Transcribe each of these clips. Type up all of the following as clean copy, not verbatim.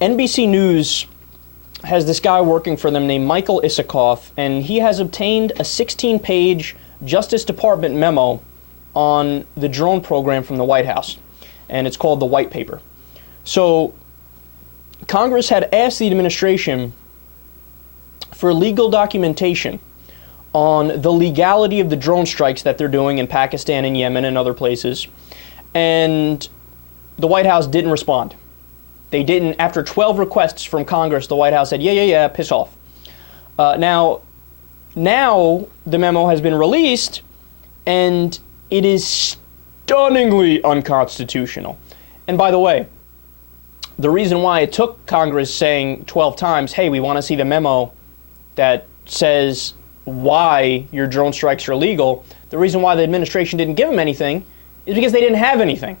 NBC News has this guy working for them named Michael Isikoff, and he has obtained a 16-page Justice Department memo on the drone program from the White House, and it's called the White Paper. So Congress had asked the administration for legal documentation on the legality of the drone strikes that they're doing in Pakistan and Yemen and other places, and the White House didn't respond. They didn't. After 12 requests from Congress, the White House said, yeah, piss off. Now the memo has been released, and it is stunningly unconstitutional. And by the way, the reason why it took Congress saying 12 times, hey, we want to see the memo that says why your drone strikes are illegal, the reason why the administration didn't give them anything is because they didn't have anything.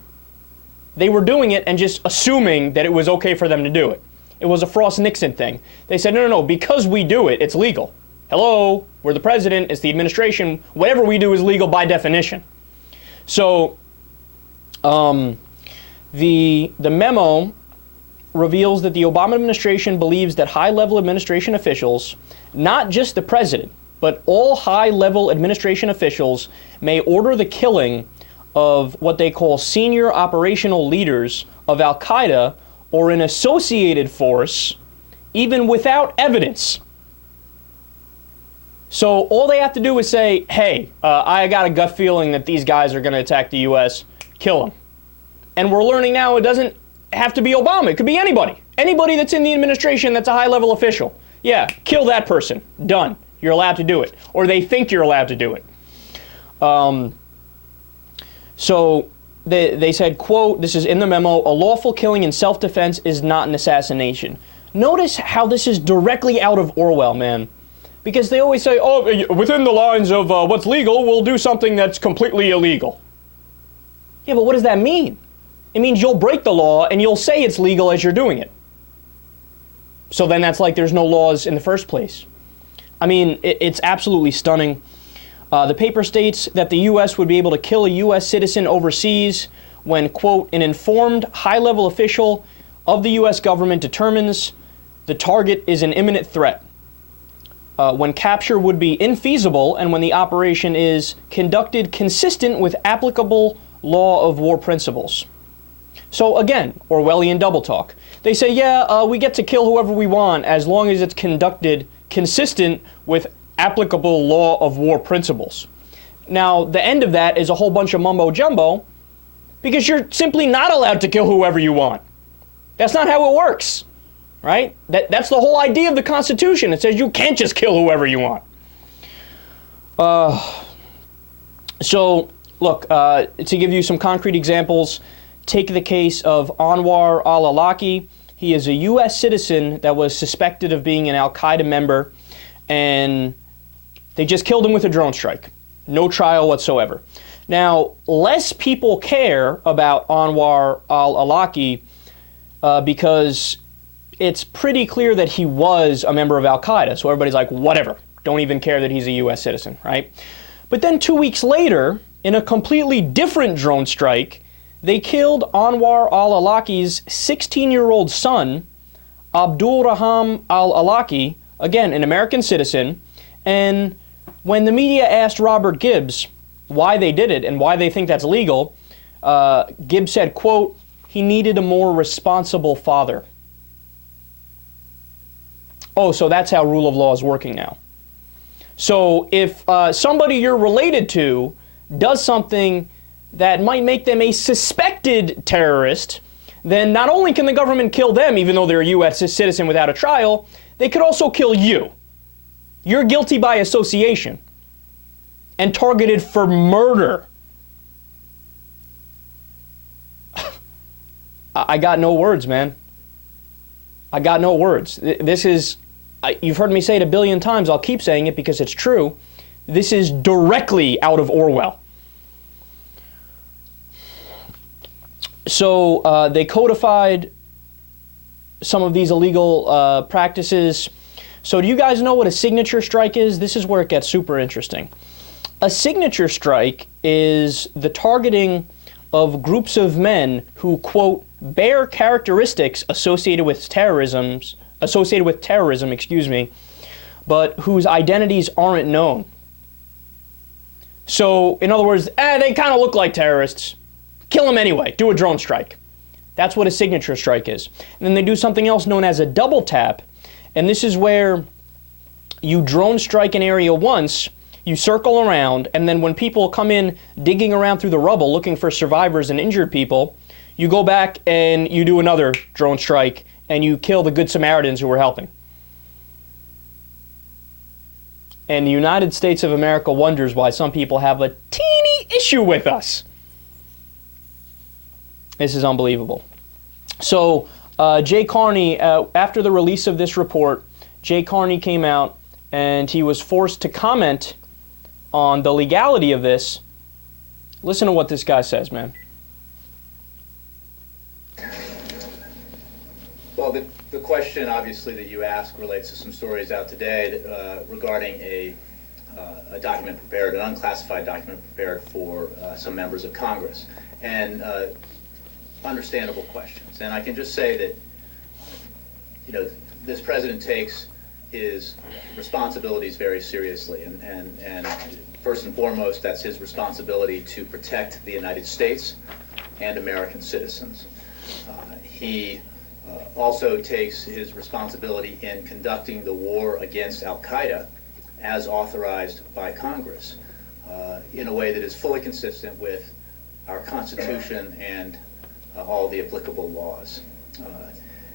They were doing it and just assuming that it was okay for them to do it. It was a Frost-Nixon thing. They said, no, because we do it, it's legal. Hello, we're the president, it's the administration, whatever we do is legal by definition. So, the memo reveals that the Obama administration believes that high-level administration officials, not just the president, but all high-level administration officials may order the killing of what they call senior operational leaders of Al-Qaeda or an associated force, even without evidence. So all they have to do is say, hey, I got a gut feeling that these guys are going to attack the U.S., kill them. And we're learning now it doesn't have to be Obama. It could be anybody. Anybody that's in the administration that's a high-level official. Yeah, kill that person. Done. You're allowed to do it. Or they think you're allowed to do it. So they said, quote, this is in the memo, a lawful killing in self-defense is not an assassination. Notice how this is directly out of Orwell, man. Because they always say, oh, within the lines of what's legal, we'll do something that's completely illegal. Yeah, but what does that mean? It means you'll break the law and you'll say it's legal as you're doing it. So then that's like there's no laws in the first place. I mean, it's absolutely stunning. The paper states that the U.S. would be able to kill a U.S. citizen overseas when, quote, an informed high-level official of the U.S. government determines the target is an imminent threat. When capture would be infeasible and when the operation is conducted consistent with applicable law of war principles. So again, Orwellian double talk. They say, yeah, we get to kill whoever we want as long as it's conducted consistent with applicable law of war principles. Now, the end of that is a whole bunch of mumbo jumbo because you're simply not allowed to kill whoever you want. That's not how it works, right? That's the whole idea of the Constitution. It says you can't just kill whoever you want. So, look, to give you some concrete examples, take the case of Anwar al-Awlaki. He is a U.S. citizen that was suspected of being an Al-Qaeda member, and they just killed him with a drone strike. No trial whatsoever. Now, less people care about Anwar al-Awlaki because it's pretty clear that he was a member of Al-Qaeda. So everybody's like, whatever. Don't even care that he's a U.S. citizen, right? But then 2 weeks later, in a completely different drone strike, they killed Anwar al-Awlaki's 16-year-old son, Abdul Raham al-Awlaki, again, an American citizen. And when the media asked Robert Gibbs why they did it and why they think that's legal, Gibbs said, quote, he needed a more responsible father. Oh, so that's how rule of law is working now. So if somebody you're related to does something that might make them a suspected terrorist, then not only can the government kill them, even though they're a U.S. citizen without a trial, they could also kill you. You're guilty by association and targeted for murder. I got no words, man. I got no words. This is, you've heard me say it a billion times. I'll keep saying it because it's true. This is directly out of Orwell. So they codified some of these illegal practices. So do you guys know what a signature strike is? This is where it gets super interesting. A signature strike is the targeting of groups of men who, quote, bear characteristics associated with terrorism, but whose identities aren't known. So, in other words, they kind of look like terrorists. Kill them anyway. Do a drone strike. That's what a signature strike is. And then they do something else known as a double tap. And this is where you drone strike an area once, you circle around, and then when people come in digging around through the rubble looking for survivors and injured people, you go back and you do another drone strike and you kill the Good Samaritans who were helping. And the United States of America wonders why some people have a teeny issue with us. This is unbelievable. So Jay Carney, after the release of this report, Jay Carney came out and he was forced to comment on the legality of this. Listen to what this guy says, man. Well, the question, obviously, that you ask relates to some stories out today regarding a document prepared, an unclassified document prepared for some members of Congress. And understandable questions. And I can just say that, this president takes his responsibilities very seriously. And first and foremost, that's his responsibility to protect the United States and American citizens. He also takes his responsibility in conducting the war against Al-Qaeda as authorized by Congress in a way that is fully consistent with our Constitution and all the applicable laws.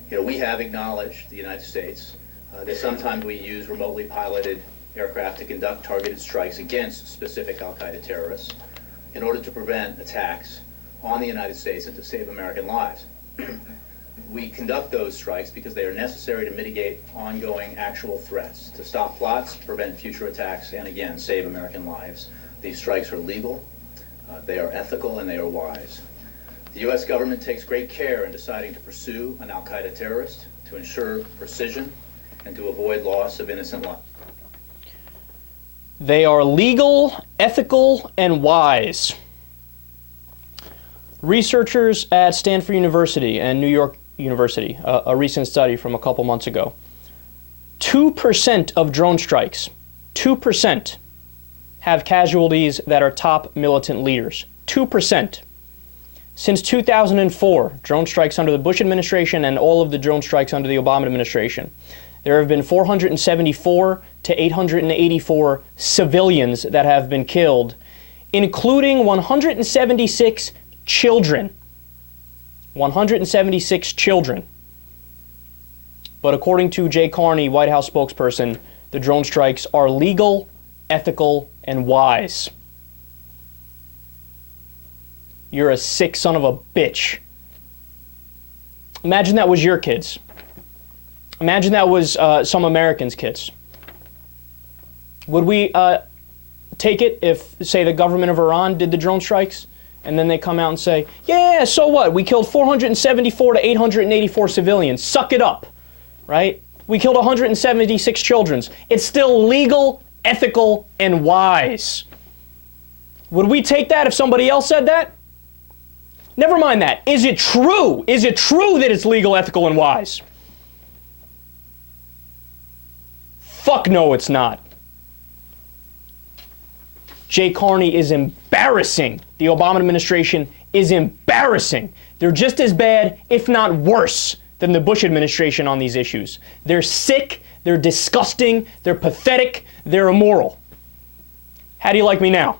We have acknowledged, the United States, that sometimes we use remotely piloted aircraft to conduct targeted strikes against specific Al-Qaeda terrorists in order to prevent attacks on the United States and to save American lives. We conduct those strikes because they are necessary to mitigate ongoing actual threats, to stop plots, to prevent future attacks, and again, save American lives. These strikes are legal, they are ethical, and they are wise. The U.S. government takes great care in deciding to pursue an Al-Qaeda terrorist, to ensure precision, and to avoid loss of innocent life. They are legal, ethical, and wise. Researchers at Stanford University and New York University, a recent study from a couple months ago, 2% of drone strikes, 2% have casualties that are top militant leaders. 2%. Since 2004, drone strikes under the Bush administration and all of the drone strikes under the Obama administration, there have been 474 to 884 civilians that have been killed, including 176 children. 176 children. But according to Jay Carney, White House spokesperson, the drone strikes are legal, ethical, and wise. You're a sick son of a bitch. Imagine that was your kids. Imagine that was some Americans' kids. Would we take it if, say, the government of Iran did the drone strikes? And then they come out and say, yeah, so what? We killed 474 to 884 civilians. Suck it up, right? We killed 176 children. It's still legal, ethical, and wise. Would we take that if somebody else said that? Never mind that. Is it true? Is it true that it's legal, ethical, and wise? Fuck no, it's not. Jay Carney is embarrassing. The Obama administration is embarrassing. They're just as bad, if not worse, than the Bush administration on these issues. They're sick, they're disgusting, they're pathetic, they're immoral. How do you like me now?